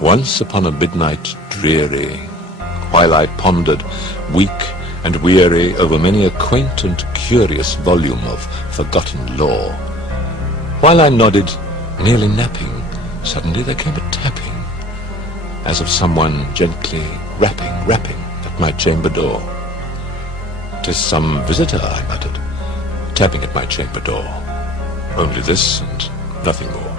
Once upon a midnight dreary, while I pondered, weak and weary, over many a quaint and curious volume of forgotten lore, while I nodded, nearly napping, suddenly there came a tapping, as of someone gently rapping at my chamber door. "'Tis some visitor," I muttered, tapping at my chamber door. Only this and nothing more.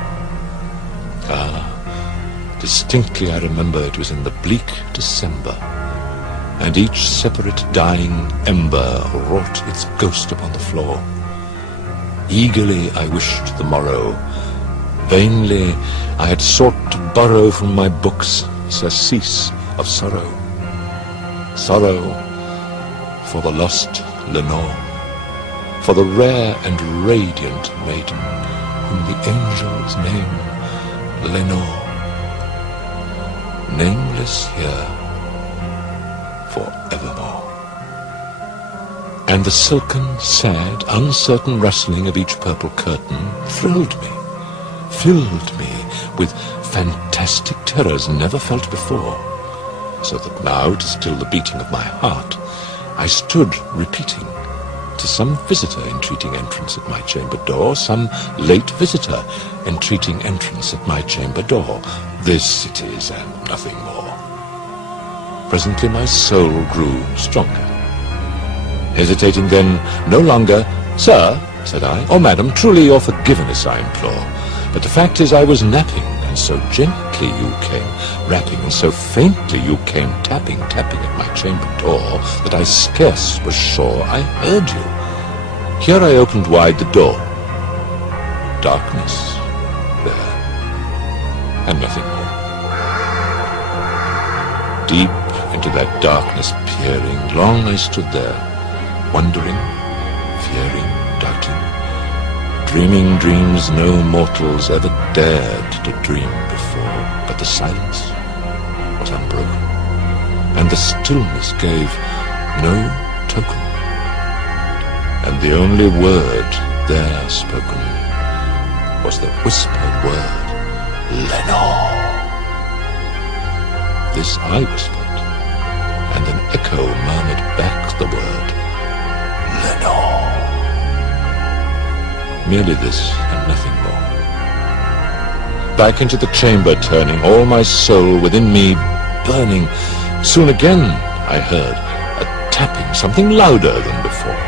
Ah, distinctly I remember it was in the bleak December, and each separate dying ember wrought its ghost upon the floor. Eagerly I wished the morrow. Vainly I had sought to borrow from my books surcease of sorrow. Sorrow for the lost Lenore, for the rare and radiant maiden whom the angels name Lenore, nameless here forevermore. And the silken, sad, uncertain rustling of each purple curtain thrilled me, filled me with fantastic terrors never felt before, so that now, to still the beating of my heart, I stood repeating, "'Tis some visitor entreating entrance at my chamber door, some late visitor entreating entrance at my chamber door. This it is, and nothing more." Presently my soul grew stronger. Hesitating then no longer, "Sir," said I, "or madam, truly your forgiveness I implore. But the fact is I was napping, and so gently you came rapping, and so faintly you came tapping at my chamber door, that I scarce was sure I heard you. Here I opened wide the door. Darkness there, and nothing more. Deep into that darkness peering, long I stood there, wondering, fearing, doubting, dreaming dreams no mortals ever dared to dream before. But the silence was unbroken, and the stillness gave no token, and the only word there spoken was the whispered word, "Lenore." This I whispered, and an echo murmured back the word, "Lenore." Merely this and nothing more. Back into the chamber turning, all my soul within me burning, soon again I heard a tapping, something louder than before.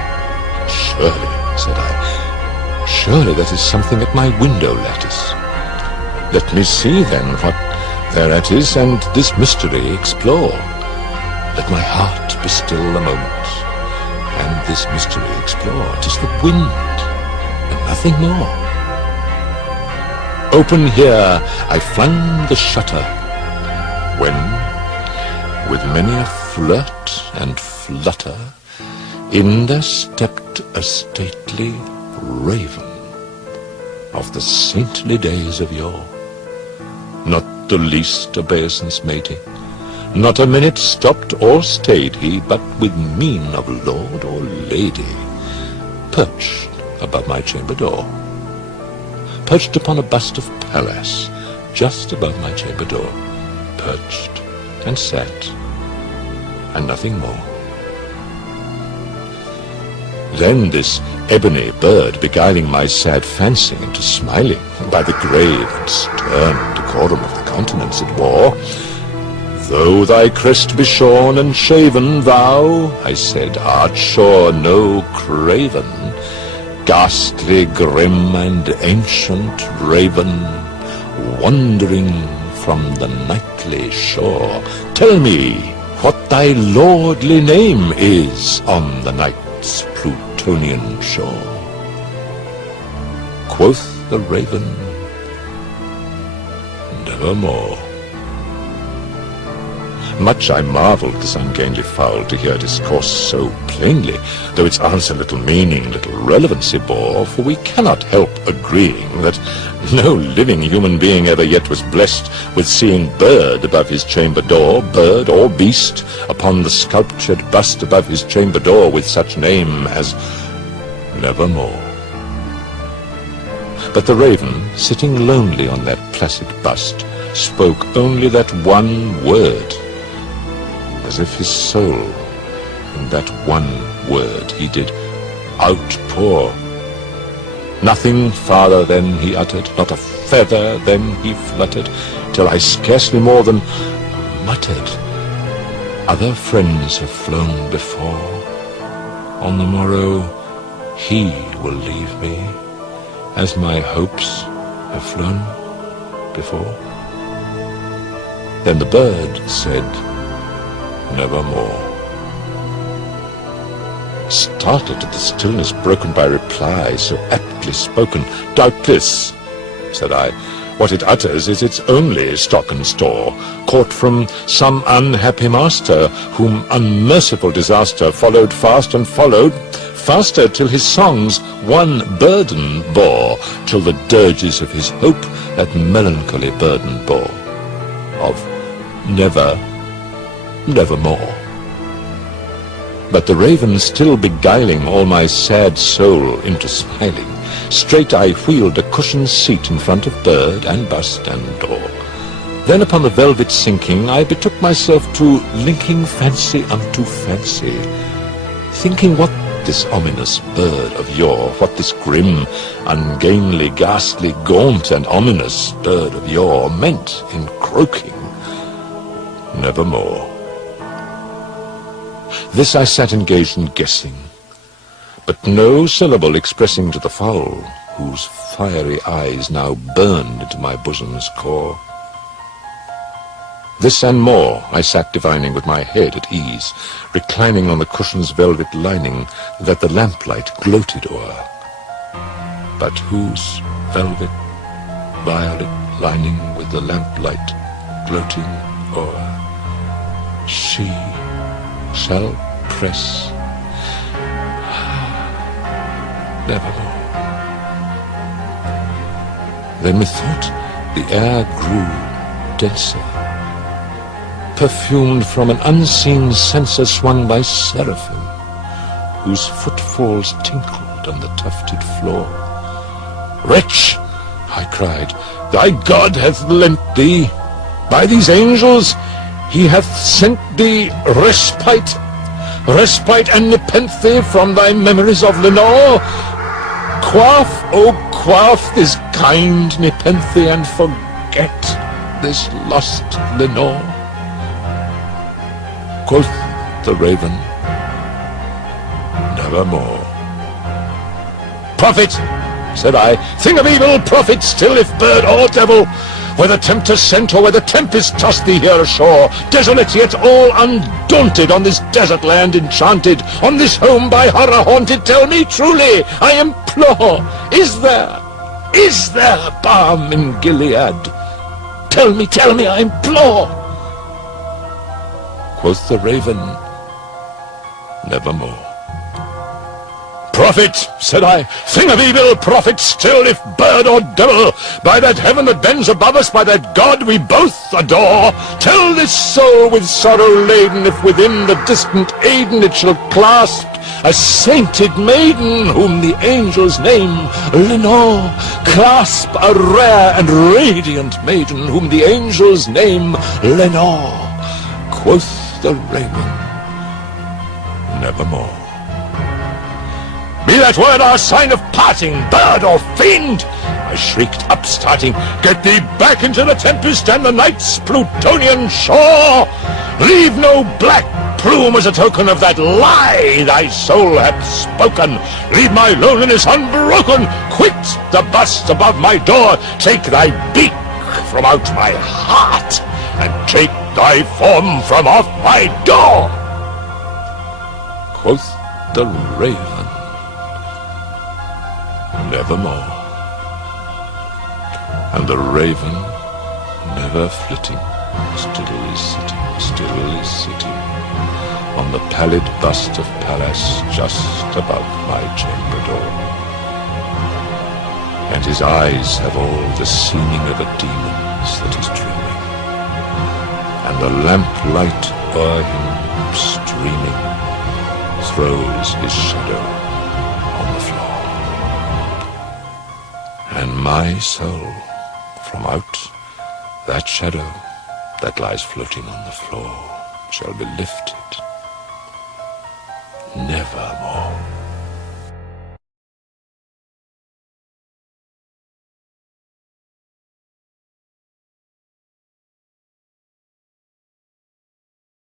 "Surely," said I, "surely that is something at my window lattice. Let me see then what thereat is, and this mystery explore. Let my heart be still a moment, and this mystery explore. 'Tis the wind, and nothing more." Open here I flung the shutter, when, with many a flirt and flutter, in there stepped a stately raven of the saintly days of yore. Not the least obeisance made he, not a minute stopped or stayed he, but with mien of lord or lady, perched above my chamber door, perched upon a bust of Pallas, just above my chamber door, perched and sat, and nothing more. Then this ebony bird, beguiling my sad fancy into smiling, by the grave and stern decorum of the countenance it wore, "Though thy crest be shorn and shaven, thou," I said, "art sure no craven, ghastly, grim, and ancient raven, wandering from the nightly shore. Tell me what thy lordly name is on the night's Plutonian shore." Quoth the raven, "Nevermore." Much I marvelled this ungainly fowl to hear discourse so plainly, though its answer little meaning, little relevancy bore, for we cannot help agreeing that no living human being ever yet was blessed with seeing bird above his chamber door, bird or beast, upon the sculptured bust above his chamber door with such name as Nevermore. But the raven, sitting lonely on that placid bust, spoke only that one word, as if his soul, in that one word, he did outpour. Nothing farther then he uttered, not a feather then he fluttered, till I scarcely more than muttered, other friends have flown before. On the morrow he will leave me, as my hopes have flown before. Then the bird said, nevermore. Startled at the stillness broken by reply so aptly spoken, doubtless, said I, what it utters is its only stock and store, caught from some unhappy master, whom unmerciful disaster followed fast and followed faster, till his songs one burden bore, till the dirges of his hope that melancholy burden bore, of never, nevermore. But the raven still beguiling all my sad soul into smiling, straight I wheeled a cushioned seat in front of bird and bust and door. Then upon the velvet sinking, I betook myself to linking fancy unto fancy, thinking what this ominous bird of yore, what this grim, ungainly, ghastly, gaunt and ominous bird of yore meant in croaking, nevermore. This I sat engaged in guessing, but no syllable expressing to the fowl, whose fiery eyes now burned into my bosom's core. This and more I sat divining with my head at ease, reclining on the cushion's velvet lining that the lamplight gloated o'er, but whose velvet violet lining with the lamplight gloating o'er, she shall press nevermore. Then methought the air grew denser, perfumed from an unseen censer swung by seraphim, whose footfalls tinkled on the tufted floor. Wretch, I cried, thy God hath lent thee, by these angels he hath sent thee respite, respite and nepenthe from thy memories of Lenore. Quaff, oh quaff this kind nepenthe, and forget this lost Lenore. Quoth the raven, nevermore. Prophet, said I, thing of evil, prophet still, if bird or devil, whether tempter sent or whether tempest tossed thee here ashore, desolate yet all undaunted, on this desert land enchanted, on this home by horror haunted, tell me truly, I implore, is there balm in Gilead? Tell me, I implore. Quoth the raven, nevermore. Prophet, said I, thing of evil, prophet still, if bird or devil, by that heaven that bends above us, by that God we both adore, tell this soul with sorrow laden, if within the distant Aidenn it shall clasp a sainted maiden, whom the angels name Lenore. Clasp a rare and radiant maiden, whom the angels name Lenore. Quoth the raven, nevermore. Be that word our sign of parting, bird or fiend! I shrieked, upstarting, get thee back into the tempest and the night's Plutonian shore! Leave no black plume as a token of that lie thy soul hath spoken! Leave my loneliness unbroken! Quit the bust above my door! Take thy beak from out my heart! And take thy form from off my door! Quoth the raven, nevermore. And the raven, never flitting, still is sitting on the pallid bust of Pallas just above my chamber door. And his eyes have all the seeming of a demon's that is dreaming, and the lamplight o'er him streaming throws his shadow on the floor. And my soul from out That shadow that lies floating on the floor shall be lifted nevermore.